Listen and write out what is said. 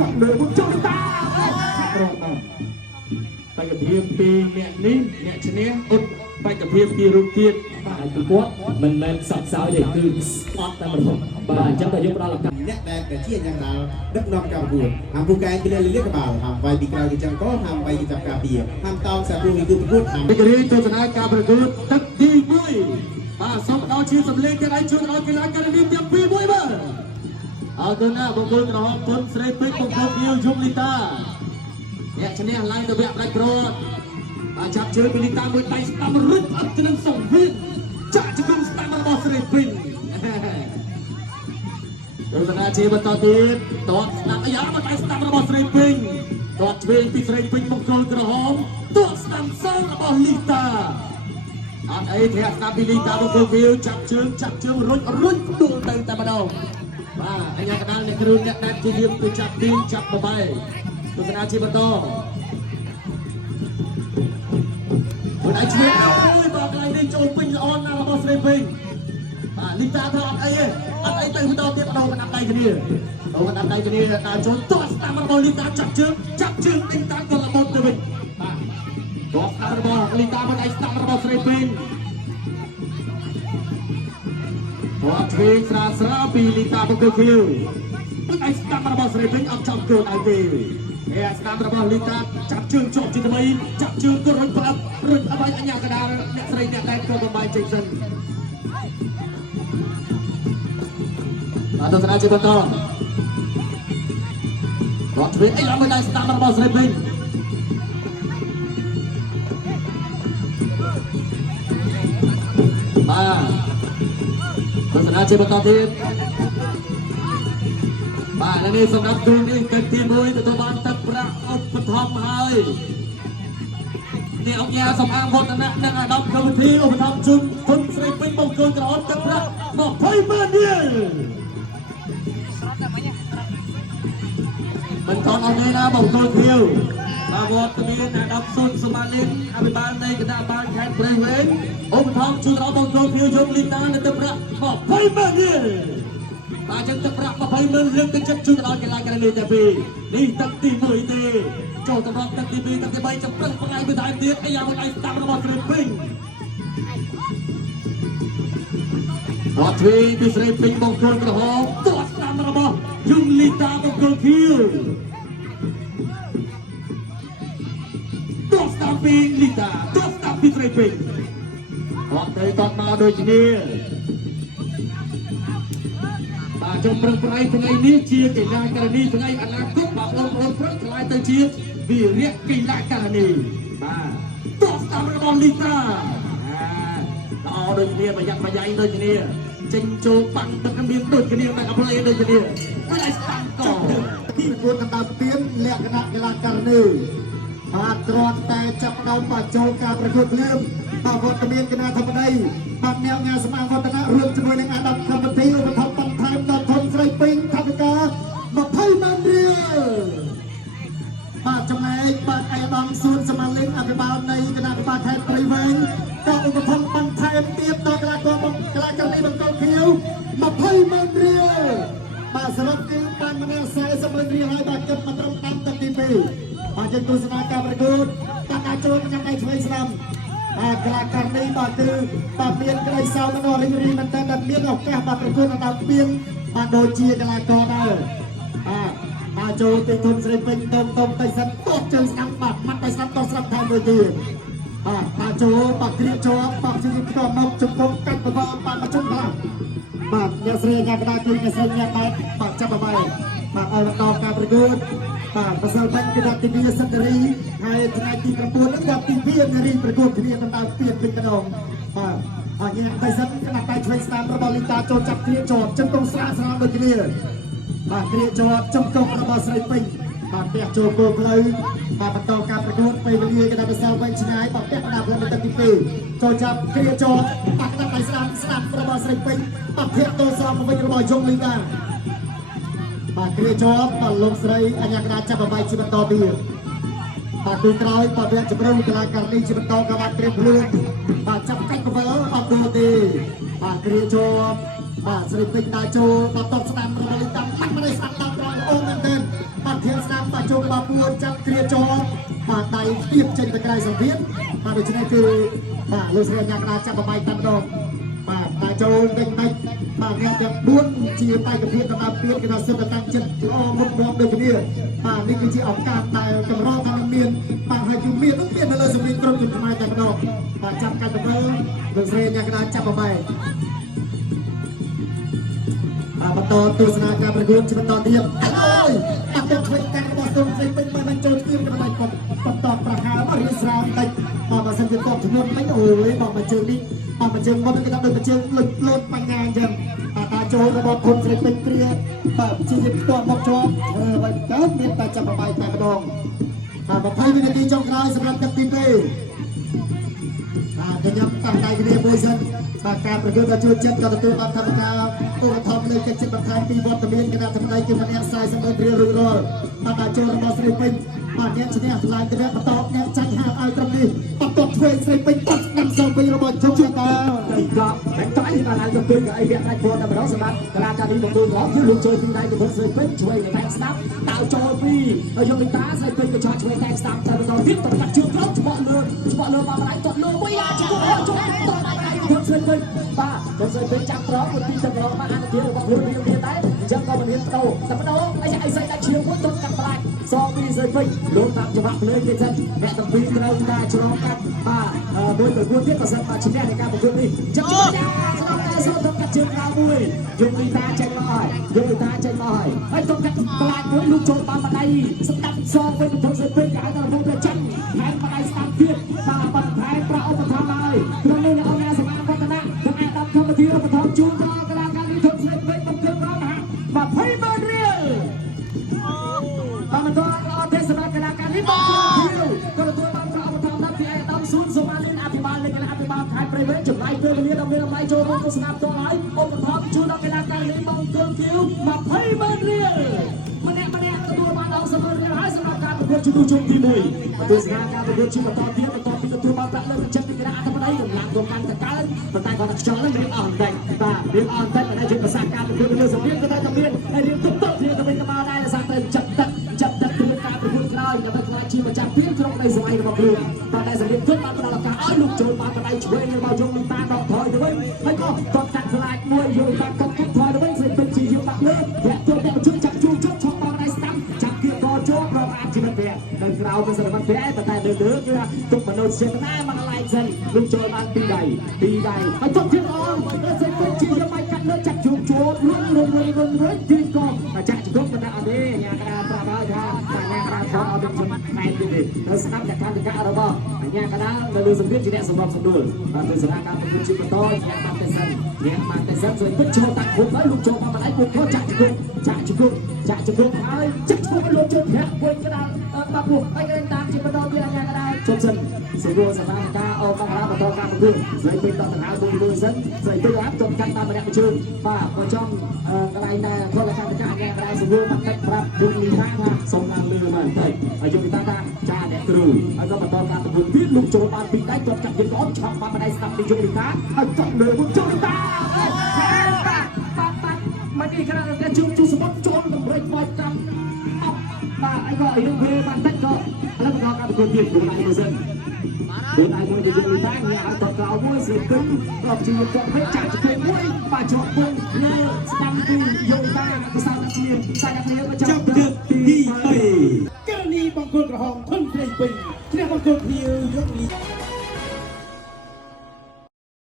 จับเลยบุญโจตาไปกับเพียงปีเนี่ยนี้เนี่ยชนะอุดไปกับเพียงปีรุ่งเกียรติประกวดมันสับสาวเด็กคือสปอตแต่มันจังแต่ยกเราหลัก nét đẹp để chia nhau nào đất non cao buồn hàng phụ cái bên liên bảo hàng vài bị cao thì chẳng có hàng vài thì chặt cà bìa hàng tao sẽ vui cứ bị hút hàng ในกรณีโจทย์นายการประกวดตัดดีมุ้ยสมเอาชื่อสำเร็จกันได้ช่วยเอากีฬาการนี้เตรียมปีมุ้ยบ้างเอาตัวหน้าบงกรกระหอบคนเสร็จไปบงกรยิวยุบลิตาเนี่ยชนะไล่ตัวแบบไล่โกรธจับเชือกลิตามุ้ยไต่สตาร์มรุ่นอัดจนส่งวิ่งจับจุดสตาร์มบอสเสร็จปินโดยสนาเชียร์ต่อทีมตอดสนามยามาไต่สตาร์มบอสเสร็จปินตอดเวงปีเสร็จปินบงกรกระหอบตัวสตาร์มเซอร์บอลลิตาอันไอ้เทียสตาร์บิลิตาบงกรยิวจับเชือกรุ่นดูเต็มแต่มาดองอันยังกระดานในกระดุมเนี่ยนั่นคือยืมตัวจับทีมจับมาไปตัวสนาเชียร์ต่อคนไอเชียร์ด้วยบอกอะไรนี่โจมปิงออนนาบอสเรนปิงลิตาทอดไอ้เตะผู้ต่อเตี้ยเรามันอับไตกันนี่เรามันอับไตกันนี่ตาโจนตัวสตาร์มันบอลลิตาจับเชือกติงตามคนละบอลตัวเป็นตัวสตาร์มันบอลลิตามันไอสตาร์มันบอสเรนปิงตัวเทสราปีลิตาบงกคิวมันไอสตาร์มันบอสเรนปิงอับจับเกินไอเตสตาร์มันบอลลิตาจับเชือกจบจิตทำไมจับเชือกก็รุ่นปรับรุ่นอะไรอันยังกระดานเนี่ยใส่เนี่ยได้ตัวบอลเจสันatau sengaja betul. Waktu ini yang menang standar bos Rebin. Sengaja betul tim. Ini senang dunia ke timur itu terbantah berak betom hai. Ini orangnya sama anggota nak adam kemudian betom jun pun Rebin mungkin terhad terberak mau payment dia. Mình còn ở đây là bầu trời thiêu và một cái là đọc xuân số ban lên ở ban đây cái ban khai play với ông thong chú đó bầu trời thiêu dùng linh ta là tập ra bỏ phơi mờ đi và chân tập ra bỏ phơi mờ lưng cái chất chú đó cái này để về đi tập tìm mười tê cho tập ra tập tìm tập cái bay chấm cân phần ai bị đại tiết ai làm ai tập nó bỏ trời pin bỏ thuê bị trời pin bầu trời cái hồ tốt làm nó bỏ dùng linh ta bầu trời thiêu Tapi Lita, tapi Treping. Waktu itu mau do ini. Trong perang tengah ini chia kena kerana ini tengah anak kau orang perang kelai tercium biar kena kerana ini. Tos tapi bom Lita. Mau do ini banyak do ini. Cengco pang dengan bintu ini nak apa lagi do ini. Ada stangko. Kita kata tim lihat kena kelakar ni. ត្រង់តែចាប់ដើមបច្ចុប្បន្នការប្រកួតភ្លាមបាទវត្តមានគណៈធម្មតាបាទអ្នកញ៉ាសមាវត្តនៈរួមជាមួយនឹងអាដាមកម្មវិធីឧបត្ថម្ភបន្ថែមដល់ធនស្រីពេញថវិកា20ម៉ឺនរៀលបាទចំណែកបាទឯកឧត្តមសួនសមាជិកអភិបាលនៃគណៈកម្មការខេត្តព្រៃវែងក៏ឧបត្ថម្ភបន្ថែមទៀតដល់កីឡាករនេះបន្តខៀវ20ម៉ឺនរៀលបាទសរុបគឺបានម្នាក់40ម៉ឺនរៀលហើយបាទគិតមកត្រឹមតាមទឹកទី2បាទយើងទស្សនាការប្រកួតតាក់ចូលញ៉ាំដៃឆ្វេងស្ដាំបាទកីឡាករនេះបាទគឺបាទមានក្តីសោមនស្សរីករាយមែនតើមានឱកាសបាទប្រកួតដល់ពីនបាទដូចជាកីឡាករដែរបាទចូលទីទុនស្រីពេញតុំទៅសិនតបជើងស្ដាំបាទមាត់ទៅស្ដាំតស្ដាំថែមមួយទៀតបាទចូលបាទគ្រាជាប់បាទជិះខ្ទមមកជង្គង់កាច់ប្រវត្តិបាទមកជុំខ្លាំងបាទអ្នកស្រីញ៉ាំក្តារគឺអ្នកស្រីញ៉ាំបាទចាប់បបាយបាទឲ្យបន្តការប្រកួតបាទប្រសិទ្ធបានគឺដល់ទី2សិទ្ធិរីហើយថ្ងៃទី9នឹងដល់ទី2នារីប្រកួតគ្នាដណ្ដើមពានពេញម្ដងបាទអញ្ញតែសិនគណៈតែឆ្វេងស្ដាំរបស់លីតាចូលចាប់គ្រាជាប់ជង្គង់ស្រាលដូចគ្នាបាទគ្រាជាប់ជង្គង់របស់ស្រីពេញបាទផ្ទះចូលគោលផ្លូវបាទបន្តការប្រកួតពេលវេលាគណៈពិសាលវិញឆ្ងាយបាទផ្ទះកណ្ដាលផ្លូវទឹកទី2ចូលចាប់គ្រាជាប់បាទកណ្ដាលតែស្ដាំរបស់ស្រីពេញបាទធាក់តោសមកវិញរបស់យងលីតាបាទគ្រាជាប់បាទលោកស្រីអញ្ញាកណាចាប់បបាយជាបន្តទៀតបាទទីក្រោយបាទវគ្គជំរុញកីឡាករនេះជាបន្តការបាត់ត្រៀមខ្លួនបាទចាប់កាច់កវលអត់ដូរទេបាទគ្រាជាប់ បាទស្រីពេជ្រដាចូលបន្តស្ដាំរលីតាំងបាត់មកស្ដាំតាមត្រង់អូនមែនទែនបាទធានស្ដាំបាទចូលក្បាលពួនចាប់គ្រាចរបាទដៃទៀបចេញទៅក្រៅសង្វៀនបាទដូច្នេះគឺបាទលោកស្រីញាក់ដាចាប់បបាយតាំងដងបាទដាចូលវិញមិនបាទអ្នកទាំង4ជាបេក្ខភាពដំណាំទៀតគេថាសិទ្ធិតាំងចិត្តល្អមុខមាំដូចគ្នាបាទនេះគឺជាឱកាសដែលកម្រថានឹងមានបាទហើយគឺមាននៅលើសម្លេងក្រុមជំនាញតែម្ដងបាទចាប់កាត់ទៅលោកស្រីញាក់ដាចាប់បបាយបន្តទស្សនាការប្រកួតជាបន្តទៀតអូយអត់ទៅធ្វើការរបស់សូមស្រីពេញមិនចូលស្គីមក៏មិនបន្តប្រហារមករៀបស្រាវតិចមកបើសិនជាតបធ្ងន់មិនអូយមកមកជើងនេះមកមកជើងមកគេថាដូចមកជើងលុចលោតបញ្ញាអញ្ចឹងតាចូលរបស់គុណស្រីពេញព្រាបាទជាផ្ទាល់មកជាប់ហើយទៅមានតែចាប់បាយតែម្ដង20វិនាទីចុងក្រោយសម្រាប់ទឹកទី2កញ្ញាតាមដៃគ្នាមួយសិនបាទការប្រយុទ្ធជួយចិត្តក៏ទទួលបានកម្មការឧបត្ថម្ភលើកិច្ចចិត្តបន្ថែមពីវត្តមានគណៈថ្មីគឺម្នាក់40រៀលរួចរាល់បាទចូលរបស់ស្រីពេញបាទអ្នកឈ្នះថ្លៃទៅបន្តអ្នកចាញ់ហាឲ្យត្រឹមនេះបន្តធ្វើស្រីពេញបាត់ដាំសងវិញរបស់ជុំជាតាទៅកប់តែតើបានឲ្យទៅពេញក៏អីវាដាច់ព្រោះតែម្ដងសម្រាប់កីឡាការីបង្គោលរបស់គឺលោកជួយពីដៃទៅស្រីពេញជួយតែស្ដាប់តើចូលពីយកពីតាស្រីពេញក៏ចោលជួយតែស្ដាប់តែបន្តទៀតទៅកាត់ជើងក្រោមច្បក់លើបាត់ដៃតត់លើមួយអាចចូលចូលស្រីពេញបាទដល់ស្រីពេញចាប់ត្រង់មួយទីទៅម្ដងបានអានទារបស់ខ្លួនវាមានដែរអញ្ចឹងក៏មិនហ៊ានទៅតែម្ដងអីស្អីដាច់ឈៀងមួយទៅកាត់បាច់សងពីស្រីពេញលោកតាមច្បាប់ភ្លើងទៀតសិនអ្នកទាំងពីរត្រូវតែឆ្លងកាត់បាទមួយប្រកួតទៀតក៏សិនបាទឈ្នះនៃការប្រកួតនេះចុះឆ្លងតែសូមទៅកាត់ជើងក្រៅមួយយកលីតាចេញមកហើយទៅកាត់ខ្លាចមួយលោកចូលបានបដៃស្ដាប់សងវិញទៅស្រីពេញគេហៅថារំទៅចាញ់ហើយបដៃស្ដាប់ទៀតបាទបន្ថែមប្រាក់ឧបត្ថម្ភហើយក្នុងនេះអ្នកអង្គការសមាគមវឌ្ឍនៈនិងអាដាមធម្មធាឧបត្ថម្ភជូនដល់កីឡាការីធំស្រីពេញបង្កើនប្រមាណ20ម៉ឺនរៀលបន្តអត់ទេសម្រាប់កីឡាការីបង្កើនក៏ទទួលបានប្រាក់ឧបត្ថម្ភពីអាដាមស៊ូនសូម៉ាលីនអភិបាលនៃគណៈអភិបាលខេត្តព្រៃវែងចំណាយពេលវេលាដល់មានតម្លៃចូលរួមទស្សនាផ្ទាល់ហើយឧបត្ថម្ភជូនដល់កីឡាការីបង្កើនភៀវ20ម៉ឺនរៀលម្នាក់ទទួលបានដល់សម្រាប់ហើយសម្រាប់ការប្រកួតជំនួសជុំទី1ទស្សនាការប្រកួតជាបន្តទៀតបន្ទាប់ពីទទួលបានប្រាក់លើកចិត្តពីគណៈអធិបតីកម្លាំងរំខានតកើប៉ុន្តែគាត់ខ្យល់នឹងរៀបអស់បន្តិចបាទរៀបអស់បន្តិចតែជាភាសាការប្រកួតលើសម្ភារក៏តែមានហើយរៀបទុកគ្នាទៅវិញទៅមកដែរសារទៅចិត្តទឹកពីការប្រកួតក្រោយដើម្បីខ្លាចជាម្ចាស់ពានក្នុងនៃសម័យរបស់ខ្លួនតែតែសម្ភារគាត់បានផ្ដល់ឱកាសឲ្យលោកចូលបានបដៃឆ្វេងរបស់យកលីតាដកថយទៅវិញហើយក៏គាត់កាត់ស្លាយមួយយកបានកាត់ថយទៅវិញស្រីពេញជាយកបាក់លើអ្នកចូលតែជួយចាប់ជួបឈប់ឆក់បដៃស្ដាំចាប់គៀកកចូលប្រហែលជីវិតវានៅក្រៅមិនសរមន្ត្រីតែលើគឺទុកមនុស្សចេតនាមកឡៃសិនលោកចូលបានពីដៃហើយទុកទៀតអងស្រីពេញជាយកបាច់កាត់លើចាប់ជួបជួបលុយទីកងចាក់ជង្គង់បណ្ដាអត់ទេញ៉ាកដាប្រាប់ហើយថាញ៉ាកដាថតឲ្យវិញផ្នែកទៀតទៅស្ដាប់តែកម្មការរបស់ញ៉ាកដានៅលើសម្ភារជាអ្នកសម្របសម្រួលបាទទស្សនាការប្រកួតជាបន្តញ៉ាបានតែសិនស្រីពេញចូលតាក់ខ្លួនហើយលោកចូលមកបណ្ដាពួកគាត់ចាក់ជង្គង់ហើយចាក់ឈ្មោះលោកចូលប្រាក់វិញកដាលបាក់ពួកហើយគេតាមជាបន្តទៀតញ៉ាកដាជប់សិនសម្រួលសម្រាប់ការអបអរបន្តការប្រកួតស្រីពេញដល់ដង្ហើមមួយសិនស្រីពេញអាប់ចុំកាត់តាមម្នាក់ជើងបាទក៏ចង់កន្លែងដែរគាត់កម្មការញ៉ាកដាសម្រួលតាមទឹកប្រាប់លោកលីតាថាសូមឡើងលើមកបន្តិចហើយយកលីតាថាចាអ្នកគ្រូហើយក៏បន្តការប្រកួតទៀតលោកចូលបានពីដៃគាត់កាត់យើងអត់ឆក់បានបដៃស្ដាប់ពីយកលីតាហើយចុះលើមកចូលលីតាមកនេះក្រៅតែជួសមុទ្រចូលតម្រេចបាច់ចាំបាទអីក៏យើងវាបានតិចក៏ឥឡូវបន្តការប្រកួតទៀតខ្លួនឯងមើលសិនខ្លួនឯងមួយទៅយកលីតាញ៉ាឲ្យតក្រៅមួយស្រីពេញក៏ជាគាត់វិញចាក់ជើងមួយបាទជាប់ពុំញ៉ាស្ដាំពីយកលីតាភាសាដាក់គ្នាមកចាប់ទឹកទី3ករណីបង្គោលក្រហមធនស្រីពេញឈ្នះបង្គោលភៀវយកលី